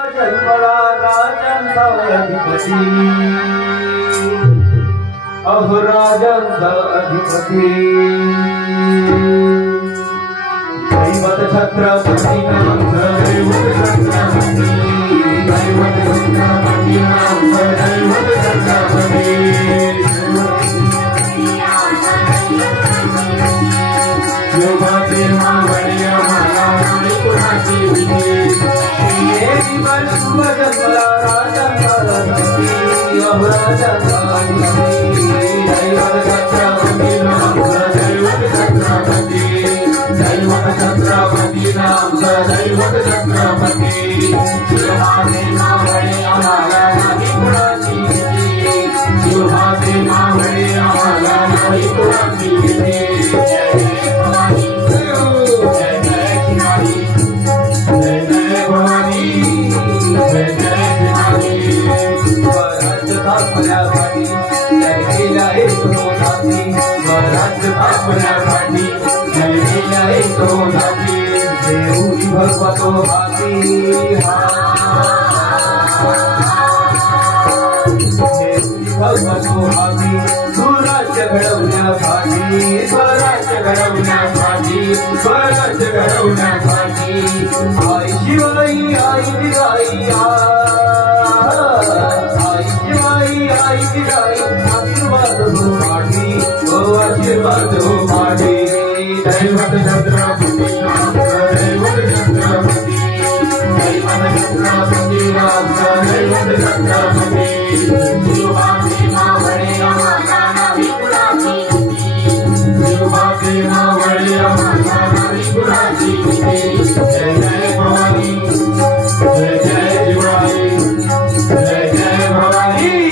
जन्मला राजांचा अधिपती राजांचा अधिपती दैवत छत्रपती नाम दैवत छत्रपती दैवत छत्रपती नाम दैवत छत्रपती योगाचे मावळ्या मला नामी कुणाची विधी जीवन शुभ जन्मला राजांचा अधिपती राजांचा अधिपती दैवत छत्रपती नाम दैवत छत्रपती दैवत छत्रपती नाम दैवत छत्रपती शिवहाचे मावळे आम्हाला नाही कुणाची भीती शिवहाचे मावळे आम्हाला नाही कुणाची भीती भगवतो भाती भगवतो भाती स्वराज्य घडवण्यासाठी स्वराज्य घडवण्यासाठी स्वराज्य घडवण्यासाठी आई शिवाई आई दिवाई आई शिवाई आई दिवाई आशीर्वाद हो माझी हो आशीर्वाद हो माझी दैवत छत्रपती दैवत छत्रपती दैवत छत्रपती दैवत छत्रपती शिवहाचे मावळे आम्हाला नाही कुणाची भीती शिवहाचे मावळे आम्हाला नाही कुणाची भीती जय जय भवानी जय जय शिवाजी जय जय भवानी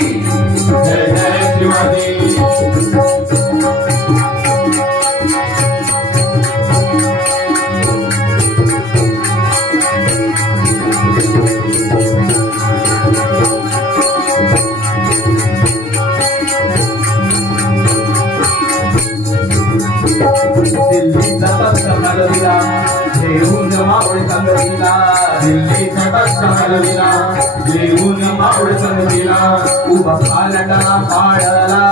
जय जय शिवाजी दिल्लीचा तख्त हलविला देऊन मावळ संगतीला दिल्लीचा तख्त हलविला देऊन मावळ संगतीला उभा पालटा पाडला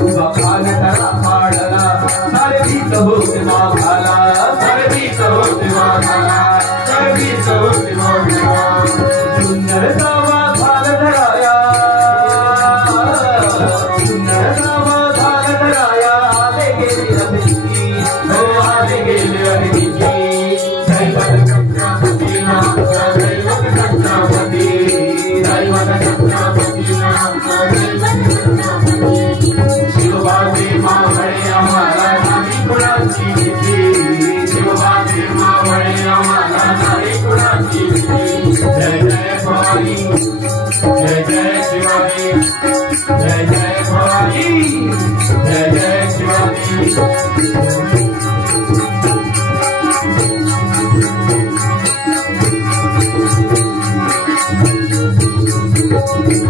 उभा पालटा पाडला सारवीच होते माघाला सारवीच होते माघाला सारवीच होते माघाला सुंदर जावा भाग धराया शिवहाचे मावळे आम्हाला नाही कुणाची भीती शिवहाचे मावळे आम्हाला नाही कुणाची भीती जय जय भवानी जय जय शिवाजी जय जय भवानी जय जय शिवाजी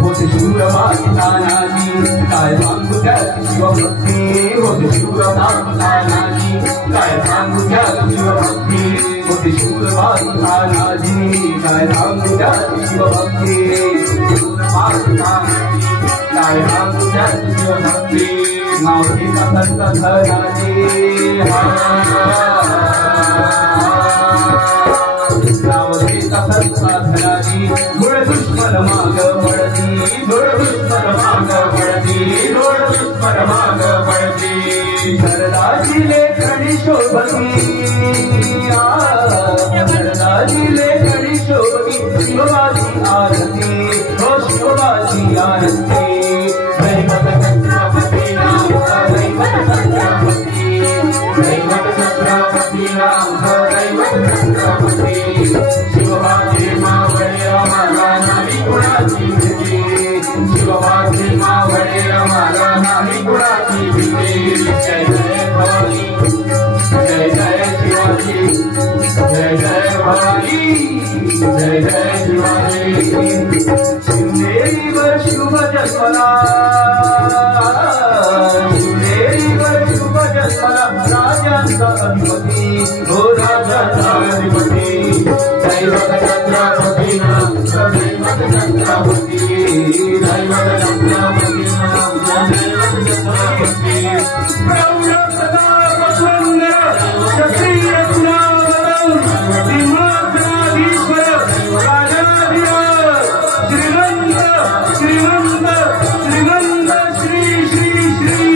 होते शूरबाई तानाजी काय सांगू त्याची शिवभक्ती होते शूरबाई तानाजी काय सांगू त्याची शिवभक्ती होते शूरबाई तानाजी काय सांगू त्याची शिवभक्ती शूरबाई तानाजी काय सांगू त्याची शिवभक्ती मावळी संत धनाजी नावली संत धनाजी धुळ दुश्मन माग पडती धुळ दुश्मन माग पडती धुळ दुश्मन माग पडती शरदाची लेखणी शोभती शरदाची लेखणी शोभती शिवबाची आरती हो शिवबाची आरती दैवत छत्रपती नाम दैवत छत्रपती दैवत छत्रपती नाम दैवत छत्रपती शिवहाचे मावळे आम्हाला नाही कुणाची भीती शिवहाचे मावळे आम्हाला नाही कुणाची भीती जय जय भवानी जय जय शिवाजी जय जय भवानी जय जय शिवाजी शिवनेरीवर शुभ जन्मला शिवनेरीवर शुभ जन्मला राजांचा अधिपती हो राजा छत्रपती दैवत छत्रपती नाम दैवत छत्रपती दैवत छत्रपती नाम दैवत छत्रपती प्रौढ सदा वसुंधर क्षत्रिय कुलावतम सिंहासनाधीश्वर राजाधिराज श्रीमंत श्रीमंत श्री श्री श्री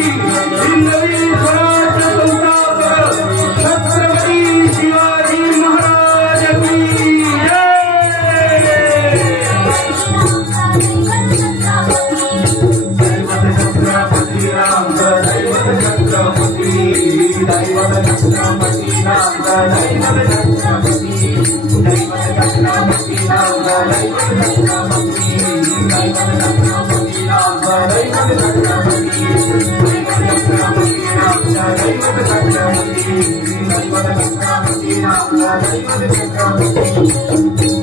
हिंदवी स्वराज संस्थापक छत्रपती शिवाजी महाराज की दैवत छत्रपती राम दैवत छत्रपती दैवत छत्रपती राम दैवत छत्रपती दैवत छत्रपती राम दैवत छत्रपती दैवत छत्रपती राम दैवत छत्रपती दैवत छत्रपती राम दैवत छत्रपती दैवत छत्रपती राम दैवत छत्रपती